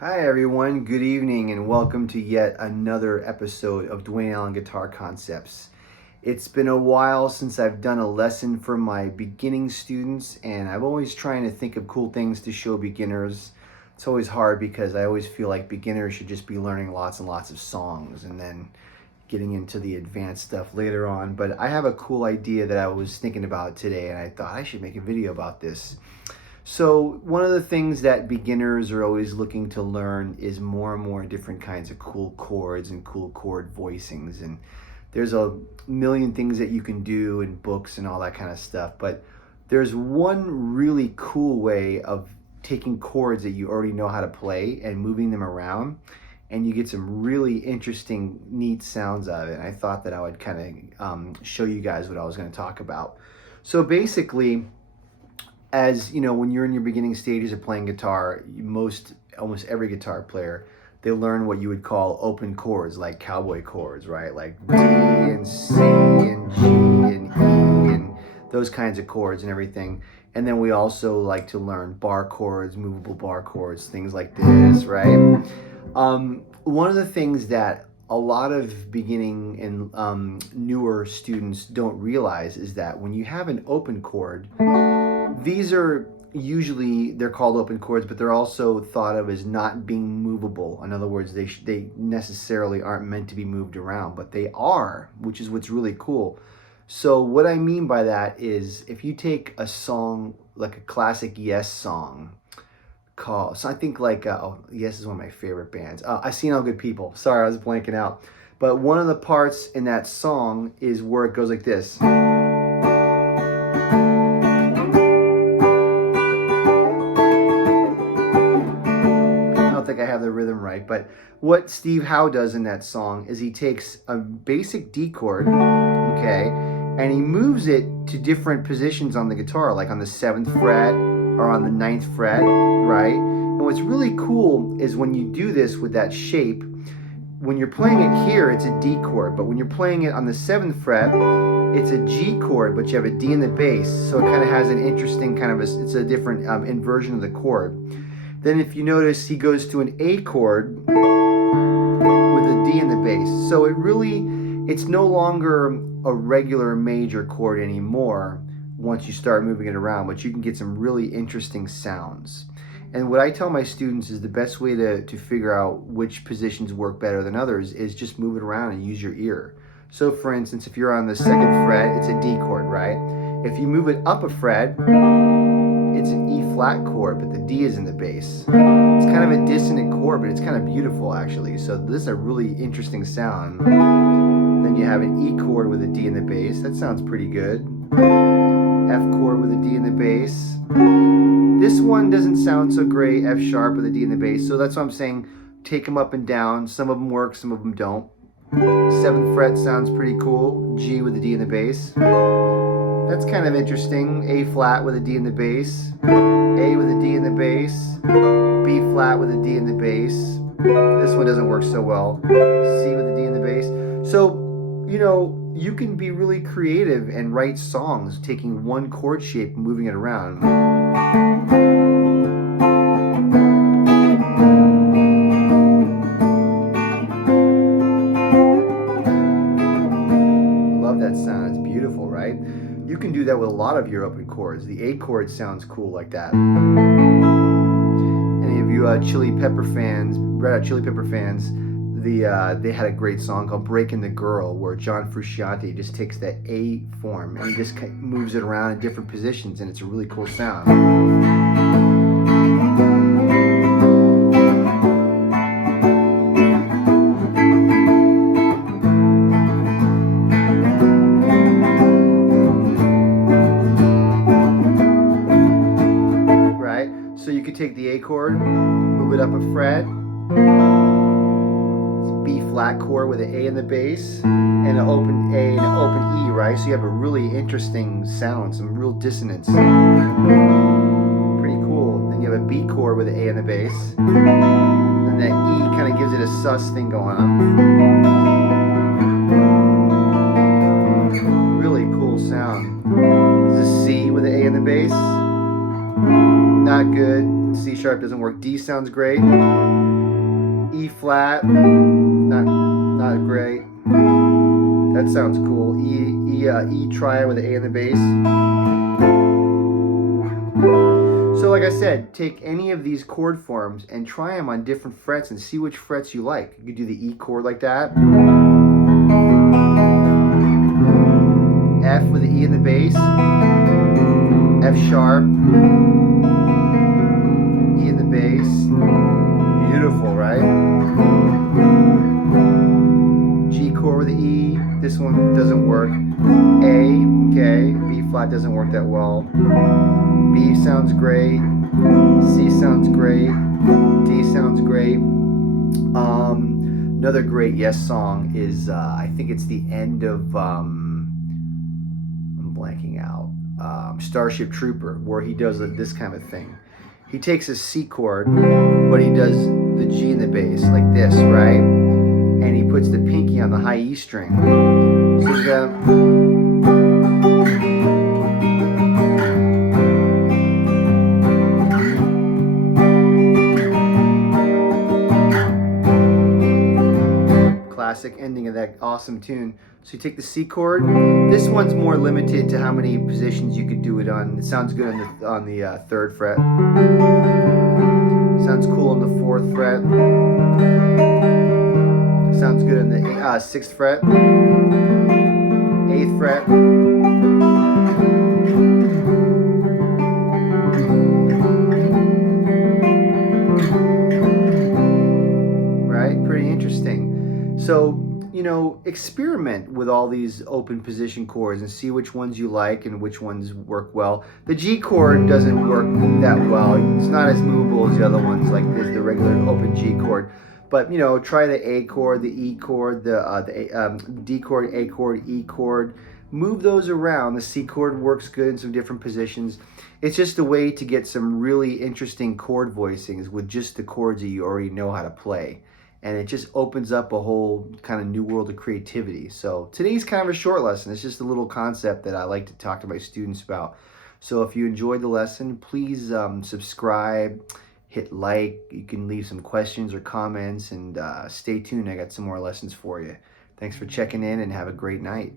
Hi everyone, good evening and welcome to yet another episode of Dwayne Allen Guitar Concepts. It's been a while since I've done a lesson for my beginning students, and I'm always trying to think of cool things to show beginners. It's always hard because I always feel like beginners should just be learning lots and lots of songs and then getting into the advanced stuff later on. But I have a cool idea that I was thinking about today, and I thought I should make a video about this. So one of the things that beginners are always looking to learn is more and more different kinds of cool chords and cool chord voicings. And there's a million things that you can do in books and all that kind of stuff. But there's one really cool way of taking chords that you already know how to play and moving them around. And you get some really interesting, neat sounds out of it. And I thought that I would kind of show you guys what I was going to talk about. So basically, as you know, when you're in your beginning stages of playing guitar, almost every guitar player, they learn what you would call open chords, like cowboy chords, right? Like D and C and G and E and those kinds of chords and everything. And then we also like to learn bar chords, movable bar chords, things like this, right? One of the things that a lot of beginning and newer students don't realize is that when you have an open chord, these are usually, they're called open chords, but they're also thought of as not being movable. In other words, they necessarily aren't meant to be moved around, but they are, which is what's really cool. So what I mean by that is if you take a song, like a classic Yes song, so I think like, Yes is one of my favorite bands. I've Seen All Good People. Sorry, I was blanking out. But one of the parts in that song is where it goes like this. I have the rhythm right, but what Steve Howe does in that song is he takes a basic D chord, okay, and he moves it to different positions on the guitar, like on the 7th fret or on the 9th fret, right? And what's really cool is when you do this with that shape, when you're playing it here, it's a D chord, but when you're playing it on the 7th fret, it's a G chord, but you have a D in the bass, so it kind of has an interesting kind of it's a different inversion of the chord. Then if you notice, he goes to an A chord with a D in the bass. So it's no longer a regular major chord anymore once you start moving it around, but you can get some really interesting sounds. And what I tell my students is the best way to figure out which positions work better than others is just move it around and use your ear. So for instance, if you're on the 2nd fret, it's a D chord, right? If you move it up a fret, it's an E flat chord, but the D is in the bass. It's kind of a dissonant chord, but it's kind of beautiful actually. So this is a really interesting sound. Then you have an E chord with a D in the bass. That sounds pretty good. F chord with a D in the bass. This one doesn't sound so great, F sharp with a D in the bass. So that's what I'm saying, take them up and down. Some of them work, some of them don't. 7th fret sounds pretty cool, G with a D in the bass. That's kind of interesting. A flat with a D in the bass, A with a D in the bass, B flat with a D in the bass. This one doesn't work so well. C with a D in the bass. So, you know, you can be really creative and write songs taking one chord shape and moving it around. Love that sound. It's beautiful, right? You can do that with a lot of your open chords. The A chord sounds cool like that. Any of you Chili Pepper fans, Red Hot Chili Pepper fans, they had a great song called Breaking the Girl, where John Frusciante just takes that A form and he just moves it around in different positions, and it's a really cool sound. So you could take the A chord, move it up a fret, it's a B flat chord with an A in the bass, and an open A and an open E, right? So you have a really interesting sound, some real dissonance. Pretty cool. Then you have a B chord with an A in the bass, and that E kind of gives it a sus thing going on. Really cool sound. This is a C with an A in the bass. Not good. C sharp doesn't work. D sounds great. E flat, not great. That sounds cool. E triad with an A in the bass. So like I said, take any of these chord forms and try them on different frets and see which frets you like. You could do the E chord like that. F with the E in the bass. F sharp. E in the bass. Beautiful, right? G chord with the E. This one doesn't work. A, okay. B flat doesn't work that well. B sounds great. C sounds great. D sounds great. Another great Yes song is, I think it's the end of, I'm blanking out, Starship Trooper, where he does this kind of thing. He takes a C chord, but he does the G in the bass like this, right? And he puts the pinky on the high E string. So the classic ending of that awesome tune. So you take the C chord. This one's more limited to how many positions you could do it on. It sounds good on the 3rd fret. Sounds cool on the 4th fret. Sounds good on the 6th fret. 8th fret. Right? Pretty interesting. So, you know, experiment with all these open position chords and see which ones you like and which ones work well. The G chord doesn't work that well. It's not as movable as the other ones, like the regular open G chord. But, you know, try the A chord, the E chord, the D chord, A chord, E chord. Move those around. The C chord works good in some different positions. It's just a way to get some really interesting chord voicings with just the chords that you already know how to play. And it just opens up a whole kind of new world of creativity. So today's kind of a short lesson. It's just a little concept that I like to talk to my students about. So if you enjoyed the lesson, please subscribe, hit like. You can leave some questions or comments, and stay tuned. I got some more lessons for you. Thanks for checking in, and have a great night.